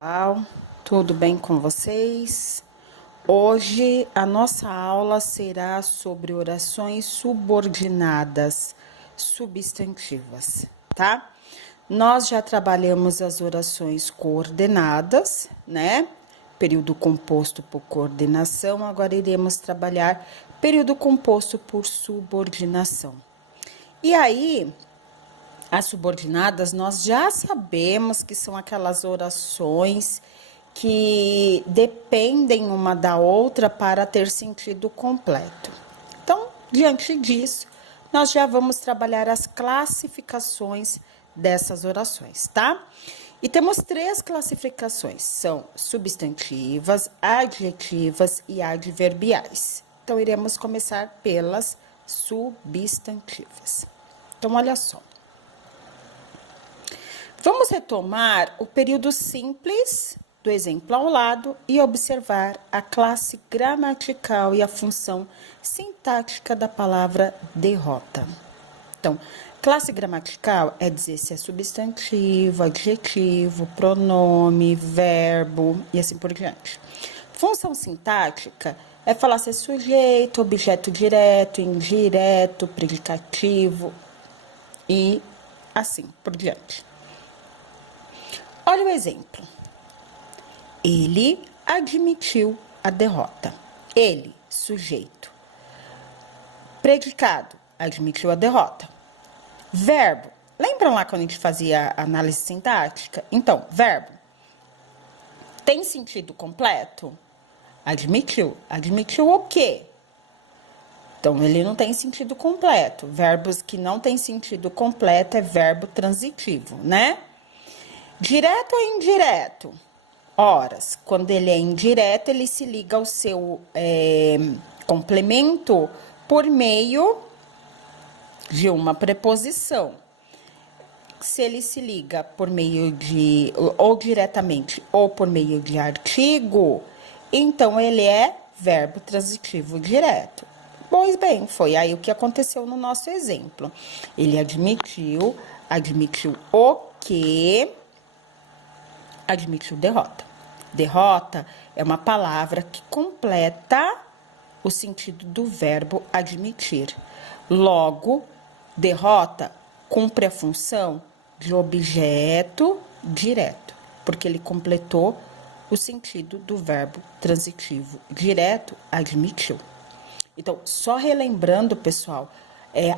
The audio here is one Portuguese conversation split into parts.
Pessoal, tudo bem com vocês? Hoje a nossa aula será sobre orações subordinadas substantivas, tá? Nós já trabalhamos as orações coordenadas, né? Período composto por coordenação, agora iremos trabalhar período composto por subordinação. E aí, as subordinadas, nós já sabemos que são aquelas orações que dependem uma da outra para ter sentido completo. Então, diante disso, nós já vamos trabalhar as classificações dessas orações, tá? E temos três classificações, são substantivas, adjetivas e adverbiais. Então, iremos começar pelas substantivas. Então, olha só. Vamos retomar o período simples do exemplo ao lado e observar a classe gramatical e a função sintática da palavra derrota. Então, classe gramatical é dizer se é substantivo, adjetivo, pronome, verbo e assim por diante. Função sintática é falar se é sujeito, objeto direto, indireto, predicativo e assim por diante. Olha o exemplo. Ele admitiu a derrota. Ele, sujeito. Predicado, admitiu a derrota. Verbo. Lembram lá quando a gente fazia a análise sintática? Então, verbo. Tem sentido completo? Admitiu. Admitiu o quê? Então, ele não tem sentido completo. Verbos que não têm sentido completo é verbo transitivo, né? Direto ou indireto? Horas. Quando ele é indireto, ele se liga ao seu complemento por meio de uma preposição. Se ele se liga por meio de, ou diretamente, ou por meio de artigo, então ele é verbo transitivo direto. Pois bem, foi aí o que aconteceu no nosso exemplo. Ele admitiu o quê? Admitiu derrota. Derrota é uma palavra que completa o sentido do verbo admitir. Logo, derrota cumpre a função de objeto direto, porque ele completou o sentido do verbo transitivo direto, admitiu. Então, só relembrando, pessoal,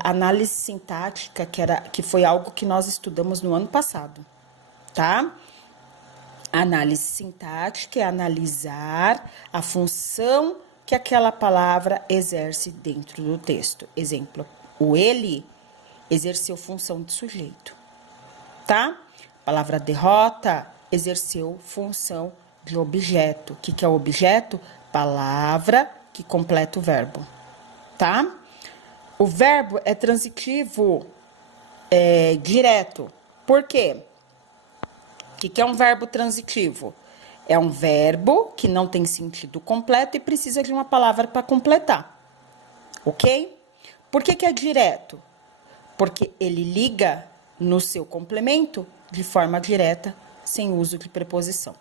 análise sintática, que foi algo que nós estudamos no ano passado, tá? Análise sintática é analisar a função que aquela palavra exerce dentro do texto. Exemplo, o ele exerceu função de sujeito, tá? A palavra derrota exerceu função de objeto. O que é o objeto? Palavra que completa o verbo, tá? O verbo é transitivo direto. Por quê? O que é um verbo transitivo? É um verbo que não tem sentido completo e precisa de uma palavra para completar. Ok? Por que é direto? Porque ele liga no seu complemento de forma direta, sem uso de preposição.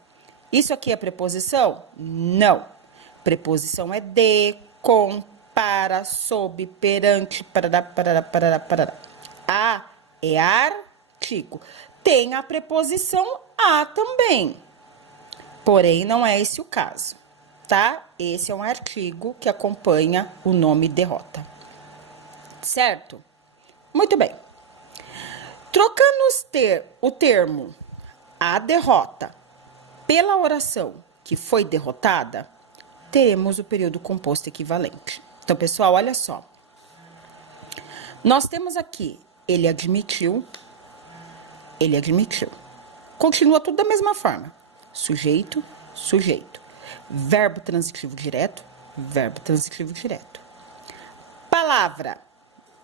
Isso aqui é preposição? Não. Preposição é de, com, para, sob, perante, parará. A é artigo. Tem a preposição a também. Porém, não é esse o caso, tá? Esse é um artigo que acompanha o nome derrota. Certo? Muito bem. Trocando o termo a derrota pela oração que foi derrotada, teremos o período composto equivalente. Então, pessoal, olha só. Nós temos aqui, ele admitiu. Continua tudo da mesma forma. Sujeito, sujeito. Verbo transitivo direto, verbo transitivo direto. Palavra,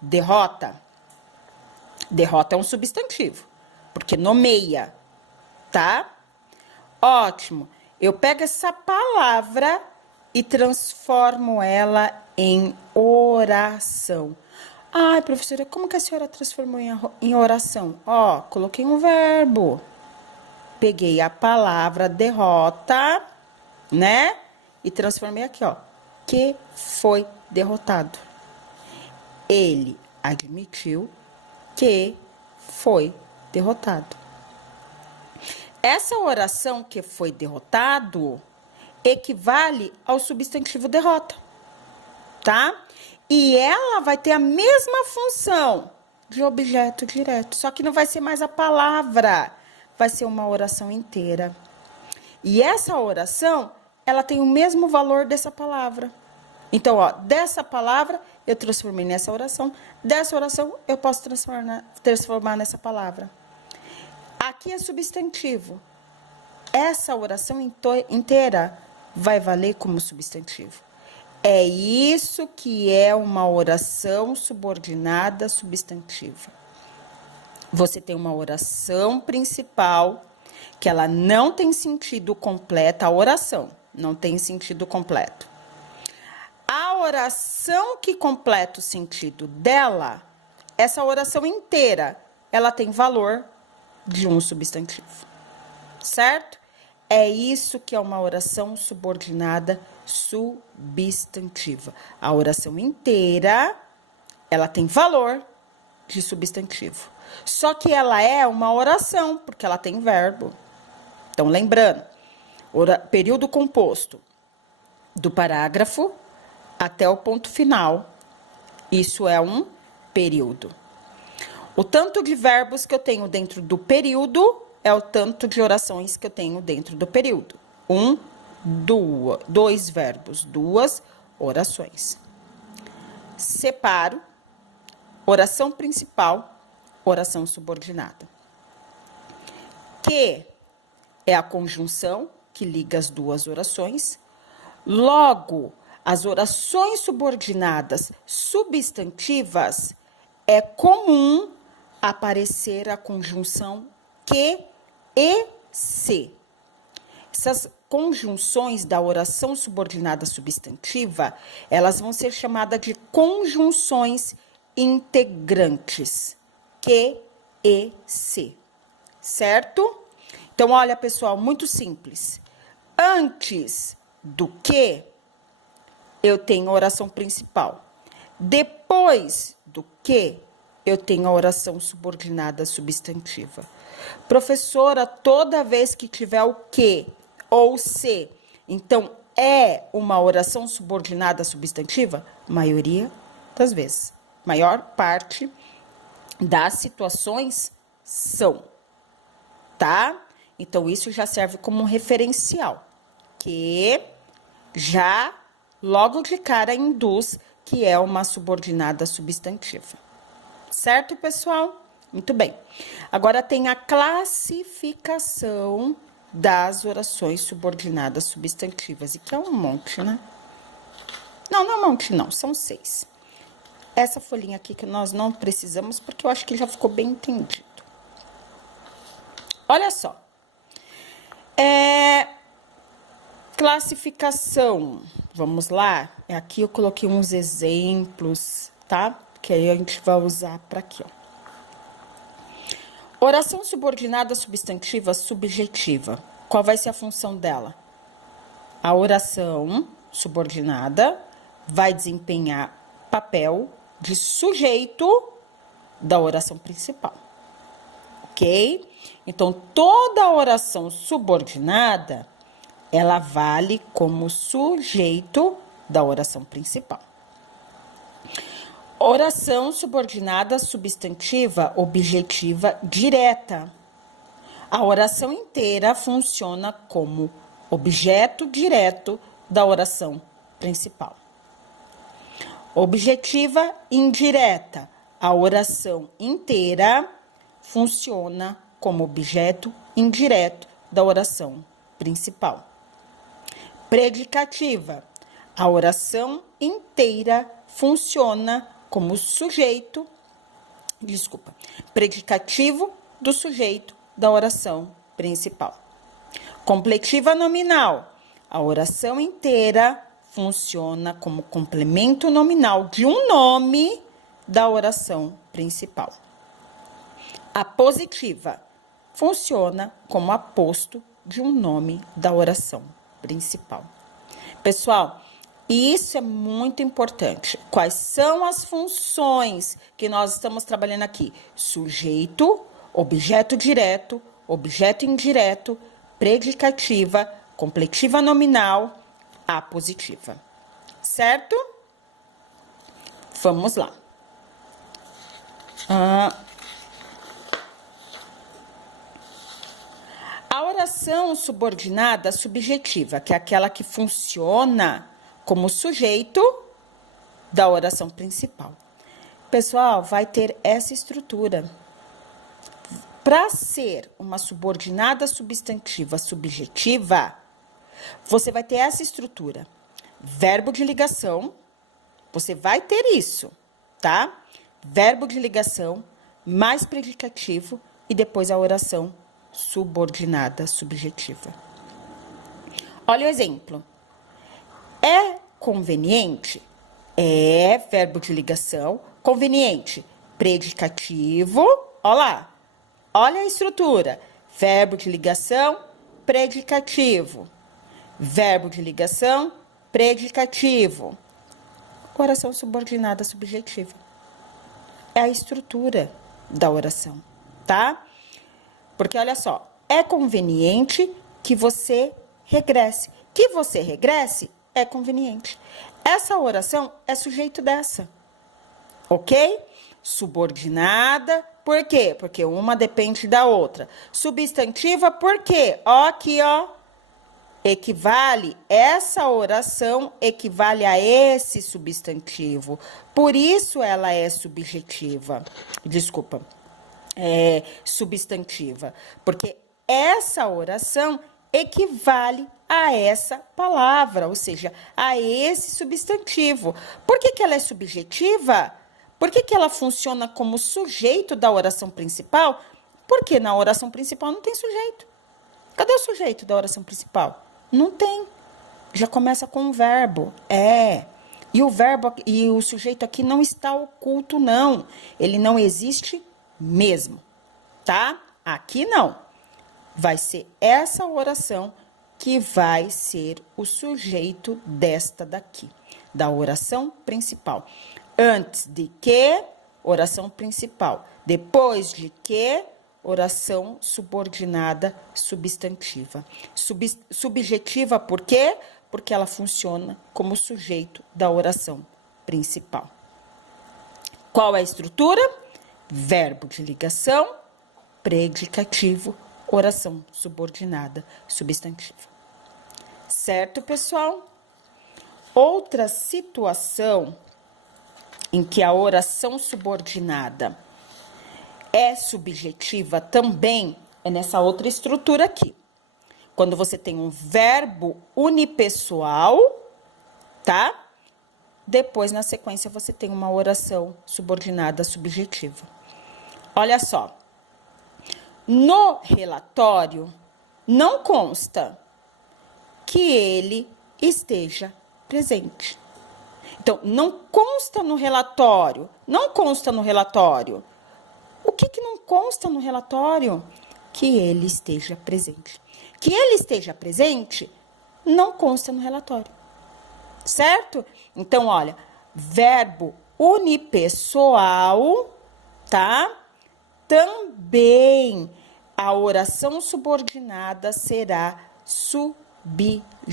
derrota. Derrota é um substantivo, porque nomeia, tá? Ótimo. Eu pego essa palavra e transformo ela em oração. Ai, professora, como que a senhora transformou em oração? Ó, coloquei um verbo. peguei a palavra derrota, né? E transformei aqui, ó. Que foi derrotado. Ele admitiu que foi derrotado. Essa oração que foi derrotado equivale ao substantivo derrota, tá? E ela vai ter a mesma função de objeto direto, só que não vai ser mais a palavra, vai ser uma oração inteira. E essa oração, ela tem o mesmo valor dessa palavra. Então, ó, dessa palavra eu transformei nessa oração, dessa oração eu posso transformar nessa palavra. Aqui é substantivo. Essa oração inteira vai valer como substantivo. É isso que é uma oração subordinada substantiva. Você tem uma oração principal, que ela não tem sentido completo, a oração não tem sentido completo. A oração que completa o sentido dela, essa oração inteira, ela tem valor de um substantivo, certo? É isso que é uma oração subordinada substantiva. A oração inteira, ela tem valor de substantivo. Só que ela é uma oração, porque ela tem verbo. Então, lembrando, período composto do parágrafo até o ponto final, isso é um período. O tanto de verbos que eu tenho dentro do período é o tanto de orações que eu tenho dentro do período. Dois verbos, duas orações. Separo, oração principal, oração subordinada. Que é a conjunção que liga as duas orações. Logo, as orações subordinadas substantivas é comum aparecer a conjunção que e se. Essas conjunções da oração subordinada substantiva, elas vão ser chamadas de conjunções integrantes, que e se, certo? Então, olha, pessoal, muito simples. Antes do que, eu tenho a oração principal. Depois do que, eu tenho a oração subordinada substantiva. Professora, toda vez que tiver o que ou se, então é uma oração subordinada substantiva? Maioria das vezes. Maior parte das situações são, tá? Então, isso já serve como um referencial, que já logo de cara induz que é uma subordinada substantiva. Certo, pessoal? Muito bem. Agora tem a classificação das orações subordinadas substantivas, e que é um monte, né? Não é um monte, não, são 6. Essa folhinha aqui que nós não precisamos, porque eu acho que já ficou bem entendido. Olha só. Classificação. Vamos lá? Aqui eu coloquei uns exemplos, tá? Que aí a gente vai usar para aqui, ó. Oração subordinada substantiva subjetiva. Qual vai ser a função dela? A oração subordinada vai desempenhar papel de sujeito da oração principal. Ok? Então, toda oração subordinada, ela vale como sujeito da oração principal. Oração subordinada substantiva objetiva direta. A oração inteira funciona como objeto direto da oração principal. Objetiva indireta. A oração inteira funciona como objeto indireto da oração principal. Predicativa. A oração inteira funciona como sujeito, predicativo do sujeito da oração principal. Completiva nominal. A oração inteira funciona como complemento nominal de um nome da oração principal. Apositiva. funciona como aposto de um nome da oração principal. Pessoal, isso é muito importante. Quais são as funções que nós estamos trabalhando aqui? Sujeito, objeto direto, objeto indireto, predicativa, completiva nominal, apositiva. Certo? Vamos lá. A oração subordinada subjetiva, que é aquela que funciona como sujeito da oração principal. Pessoal, vai ter essa estrutura. Para ser uma subordinada substantiva subjetiva, você vai ter essa estrutura. Verbo de ligação, você vai ter isso, tá? Verbo de ligação, mais predicativo e depois a oração subordinada subjetiva. Olha o exemplo. É conveniente? É verbo de ligação. Conveniente, predicativo. Olha lá. Olha a estrutura. Verbo de ligação, predicativo. Verbo de ligação, predicativo. Oração subordinada subjetiva. É a estrutura da oração, tá? Porque, olha só, é conveniente que você regresse. Que você regresse é conveniente. Essa oração é sujeito dessa, ok? Subordinada, por quê? Porque uma depende da outra. Substantiva, por quê? Ó, aqui, ó. Equivale, essa oração equivale a esse substantivo. Por isso ela é subjetiva. Desculpa. É substantiva, porque essa oração equivale a essa palavra, ou seja, a esse substantivo. Por que ela é subjetiva? Por que ela funciona como sujeito da oração principal? Porque na oração principal não tem sujeito. Cadê o sujeito da oração principal? Não tem. Já começa com um verbo. E o verbo e o sujeito aqui não está oculto, não. Ele não existe mesmo, tá? Aqui não. Vai ser essa oração que vai ser o sujeito desta daqui, da oração principal. Antes de que, oração principal. Depois de que, oração subordinada substantiva. Subjetiva por quê? Porque ela funciona como sujeito da oração principal. Qual é a estrutura? Verbo de ligação, predicativo, oração subordinada substantiva. Certo, pessoal? Outra situação em que a oração subordinada é subjetiva também é nessa outra estrutura aqui. Quando você tem um verbo unipessoal, tá? Depois, na sequência, você tem uma oração subordinada subjetiva. Olha só. No relatório, não consta que ele esteja presente. Então, não consta no relatório. Não consta no relatório. O que não consta no relatório? Que ele esteja presente. Que ele esteja presente não consta no relatório. Certo? Então, olha, verbo unipessoal, tá? Também a oração subordinada será subjetiva.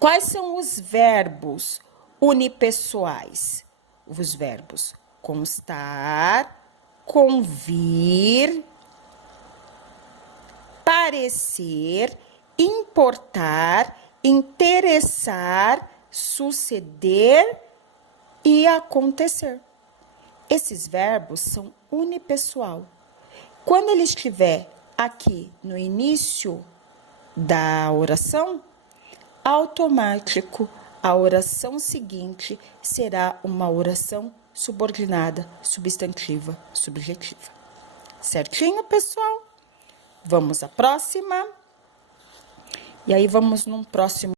Quais são os verbos unipessoais? Os verbos constar, convir, parecer, importar, interessar, suceder e acontecer. Esses verbos são unipessoal. Quando ele estiver aqui no início da oração, automático, a oração seguinte será uma oração subordinada, substantiva, subjetiva. Certinho, pessoal? Vamos à próxima. E aí, vamos num próximo